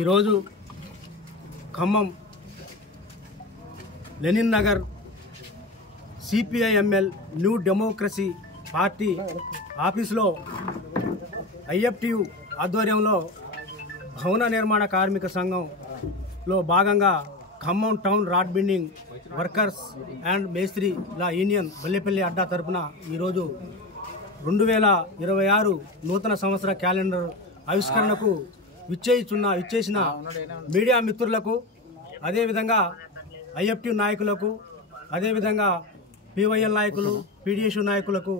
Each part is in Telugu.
ఈరోజు Khammam Lenin Nagar CPIML new democracy party ఆఫీసులో ఐఎఫ్టియు ఆధ్వర్యంలో భవన నిర్మాణ కార్మిక సంఘంలో భాగంగా Khammam town rod building workers and మేస్త్రీల యూనియన్ బల్లెపల్లి అడ్డా తరపున ఈరోజు 2026 నూతన సంవత్సర క్యాలెండర్ ఆవిష్కరణకు విచ్చేసిన మీడియా మిత్రులకు, అదేవిధంగా ఐఎఫ్టి నాయకులకు, అదేవిధంగా పివైఎల్ నాయకులు, పీడిఎస్ నాయకులకు,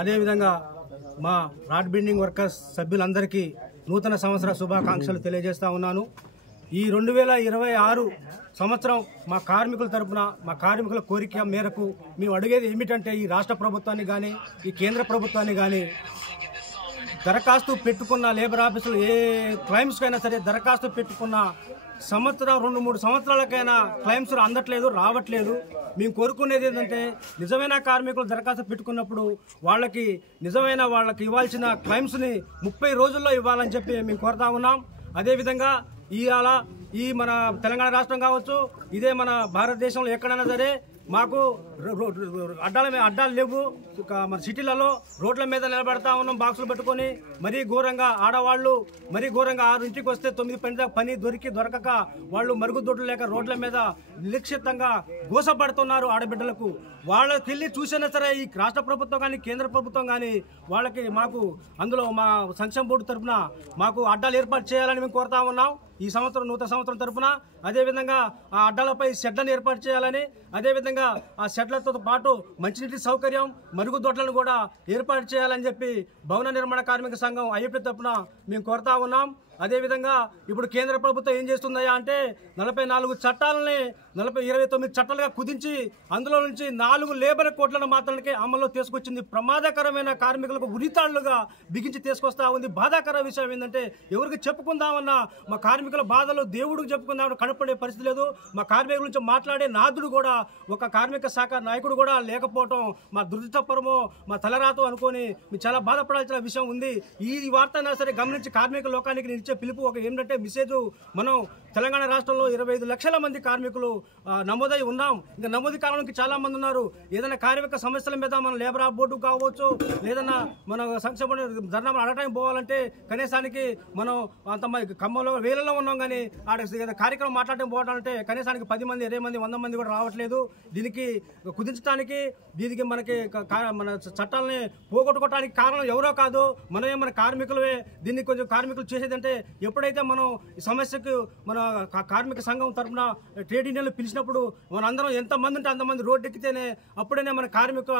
అదేవిధంగా మా రాడ్ బిల్డింగ్ వర్కర్స్ సభ్యులందరికీ నూతన సంవత్సర శుభాకాంక్షలు తెలియజేస్తా ఉన్నాను. ఈ 2026 సంవత్సరం మా కార్మికుల తరపున, మా కార్మికుల కోరిక మేరకు మేము అడిగేది ఏమిటంటే, ఈ రాష్ట్ర ప్రభుత్వాన్ని కానీ, ఈ కేంద్ర ప్రభుత్వాన్ని కానీ దరఖాస్తు పెట్టుకున్న లేబర్ ఆఫీసులు ఏ క్లైమ్స్కైనా సరే దరఖాస్తు పెట్టుకున్న సంవత్సరం 2-3 సంవత్సరాలకైనా క్లైమ్స్ అందట్లేదు, రావట్లేదు. మేము కోరుకునేది ఏంటంటే, నిజమైన కార్మికులు దరఖాస్తు పెట్టుకున్నప్పుడు వాళ్ళకి ఇవ్వాల్సిన క్లైమ్స్ని 30 రోజుల్లో ఇవ్వాలని చెప్పి మేము కోరుతా ఉన్నాం. అదేవిధంగా ఈ మన తెలంగాణ రాష్ట్రం కావచ్చు, ఇదే మన భారతదేశంలో ఎక్కడైనా సరే మాకు అడ్డాలు లేవు. మన సిటీలలో రోడ్ల మీద నిలబెడతా ఉన్నాం బాక్సులు పెట్టుకొని. మరీ ఘోరంగా ఆడవాళ్ళు 6 వస్తే 9 పని దొరకక వాళ్ళు మరుగుదొడ్లు లేక రోడ్ల మీద నిరీక్షితంగా గోసపడుతున్నారు ఆడబిడ్డలకు. వాళ్ళకి వెళ్ళి చూసినా సరే ఈ రాష్ట్ర ప్రభుత్వం కానీ, కేంద్ర ప్రభుత్వం కానీ మాకు అందులో మా సంక్షేమ బోర్డు తరఫున మాకు అడ్డాలు ఏర్పాటు చేయాలని మేము కోరుతా ఉన్నాం ఈ సంవత్సరం, నూతన సంవత్సరం తరఫున. అదేవిధంగా ఆ అడ్డాలపై షెడ్లను ఏర్పాటు చేయాలని, అదేవిధంగా ఆ షెడ్లతో పాటు మంచినీటి సౌకర్యం, మరుగుదొడ్లను కూడా ఏర్పాటు చేయాలని చెప్పి భవన నిర్మాణ కార్మిక సంఘం ఐఎఫ్టి తరఫున మేము కోరుతా ఉన్నాం. అదేవిధంగా ఇప్పుడు కేంద్ర ప్రభుత్వం ఏం చేస్తుందయ్యా అంటే, 44 చట్టాలని 29 చట్టాలుగా కుదించి అందులో నుంచి 4 లేబర్ కోట్లను మాత్రమే అమల్లో తీసుకొచ్చింది. ప్రమాదకరమైన కార్మికులకు ఉరితాళ్లుగా బిగించి తీసుకొస్తా ఉంది. బాధాకర విషయం ఏంటంటే, ఎవరికి చెప్పుకుందామన్నా మా కార్మికుల బాధలు దేవుడికి చెప్పుకుందామని కనపడే పరిస్థితి లేదు. మా కార్మికుల గురించి మాట్లాడే నాదుడు కూడా, ఒక కార్మిక శాఖ నాయకుడు కూడా లేకపోవడం మా దురదృష్టపరమో, మా తలరాతో అనుకొని మేము చాలా బాధపడాల్సిన విషయం ఉంది. ఈ వార్త అయినా సరే గమనించి కార్మిక లోకానికి ఇచ్చే పిలుపు ఏంటంటే మెసేజ్, మనం తెలంగాణ రాష్ట్రంలో 25 లక్షల మంది కార్మికులు నమోదై ఉన్నాం. ఇంకా నమోదు కావడానికి చాలా మంది ఉన్నారు. ఏదైనా కార్మిక సమస్యల మీద మనం లేబర్ బోర్డు కావచ్చు, లేదన్నా మన సంక్షేమ ధర్నా అడగడానికి పోవాలంటే కనీసానికి మనం అంత ఖమ్మంలో వేలలో ఉన్నాం, కానీ ఆడ కార్యక్రమం మాట్లాడడం పోవడాలంటే కనీసానికి 10 మంది, 20 మంది, 100 మంది కూడా రావట్లేదు. దీనికి కుదించడానికి, దీనికి మన చట్టాలని పోగొట్టుకోవడానికి కారణం ఎవరో కాదు, మనమే మన కార్మికులే. దీన్ని కొంచెం కార్మికులు చేసేదంటే, ఎప్పుడైతే మనం ఈ సమస్యకు మన కార్మిక సంఘం తరఫున ట్రేడ్ యూనియన్లు పిలిచినప్పుడు మనందరం ఎంతమంది ఉంటే అంతమంది రోడ్డు ఎక్కితేనే అప్పుడైనా మన కార్మిక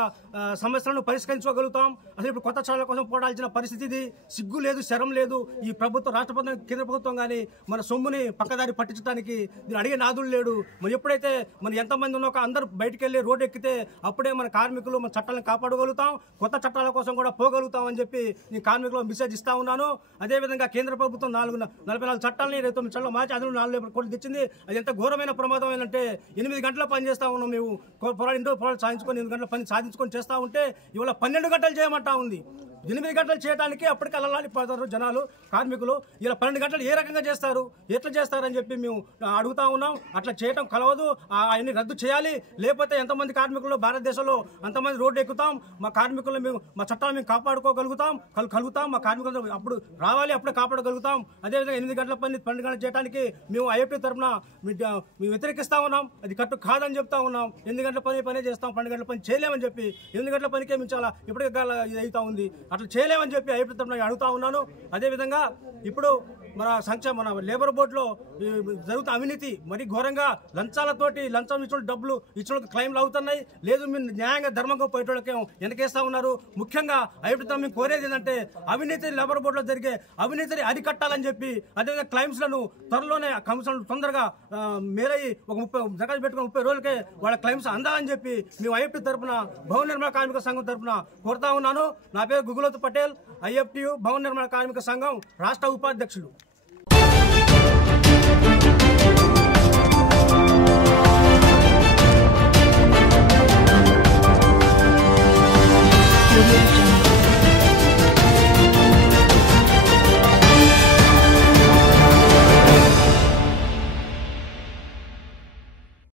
సమస్యలను పరిష్కరించుకోగలుగుతాం. అసలు ఇప్పుడు కొత్త చట్టాల కోసం పోరాడాల్సిన పరిస్థితి ఇది. సిగ్గు లేదు, శరం లేదు ఈ ప్రభుత్వం, రాష్ట్ర ప్రభుత్వం, కేంద్ర ప్రభుత్వం కానీ మన సొమ్ముని పక్కదారి పట్టించడానికి దీన్ని అడిగే నాదుడు లేడు. మరి ఎప్పుడైతే మన ఎంతమంది ఉన్నాక అందరూ బయటకు వెళ్ళి రోడ్డు ఎక్కితే అప్పుడే మన కార్మికులు మన చట్టాలను కాపాడగలుగుతాం, కొత్త చట్టాల కోసం కూడా పోగలుగుతాం అని చెప్పి నేను కార్మికులు మెసేజ్ ఇస్తా ఉన్నాను. అదేవిధంగా కేంద్ర ప్రభుత్వం 44 చట్టాలని 29 చట్టాలు మార్చి అందులో 4 లేబర్ కోట్లు తెచ్చింది. అది ఎంత ఘోరమైన ప్రమాదం ఏంటంటే, 8 గంటల పని చేస్తా ఉన్నాం మేము. ఇంట్లో పోరాడు సాధించుకొని 8 గంటల పని సాధించుకొని చేస్తా ఉంటే ఇవాళ 12 గంటలు చేయమంటా ఉంది. 8 గంటలు చేయడానికి అప్పటికి అల్లలాడిపోతారు జనాలు, కార్మికులు. ఇలా 12 గంటలు ఏ రకంగా చేస్తారు, ఎట్లా చేస్తారని చెప్పి మేము అడుగుతా ఉన్నాం. అట్లా చేయటం కలవదు, అవన్నీ రద్దు చేయాలి. లేకపోతే ఎంతమంది కార్మికులు భారతదేశంలో అంతమంది రోడ్డు ఎక్కుతాం, మా కార్మికులు మా చట్టాలు మేము కాపాడుకోగలుగుతాం, మా కార్మికులు అప్పుడు రావాలి, అప్పుడే కాపాడగలుగుతాం. అదేవిధంగా 8 గంటల పని 12 గంటలు చేయడానికి మేము ఐఎఫ్టి తరఫున మేము వ్యతిరేకిస్తా ఉన్నాం. అది కట్టు కాదని చెప్తా ఉన్నాం. 8 గంటల పని చేస్తాం, 12 గంటల పని చేయలేమని చెప్పి 8 గంటల పనికే మేము చాలా ఇప్పటికే ఇది అవుతా ఉంది. అట్లా చేయలేమని చెప్పి ఐఎఫ్టి తరఫున అడుగుతా ఉన్నాను. అదేవిధంగా ఇప్పుడు మన లేబర్ బోర్డులో జరుగుతున్న అవినీతి మరి ఘోరంగా, లంచం ఇచ్చిన డబ్బులు ఇచ్చిన క్లైమ్లు అవుతున్నాయి. లేదు మీరు న్యాయంగా ధర్మంగా పోయేటోళ్ళకి వెనకేస్తా ఉన్నారు. ముఖ్యంగా ఐఎఫ్టి మేము కోరేది ఏంటంటే, అవినీతి లేబర్ బోర్డులో జరిగే అవినీతిని అరికట్టాలని చెప్పి, అదేవిధంగా క్లైమ్స్లను త్వరలోనే కమిషన్ తొందరగా మేరయ్యి ఒక 30 పెట్టుకుని 30 రోజులకే వాళ్ళ క్లైమ్స్ అందాలని చెప్పి మేము ఐఎఫ్టి తరఫున, భవన నిర్మాణ కార్మిక సంఘం తరఫున కోరుతా ఉన్నాను. నా పేరు గుగులోతు పటేల్, ఐఎఫ్టియు భవన నిర్మాణ కార్మిక సంఘం రాష్ట్ర ఉపాధ్యక్షులు. We'll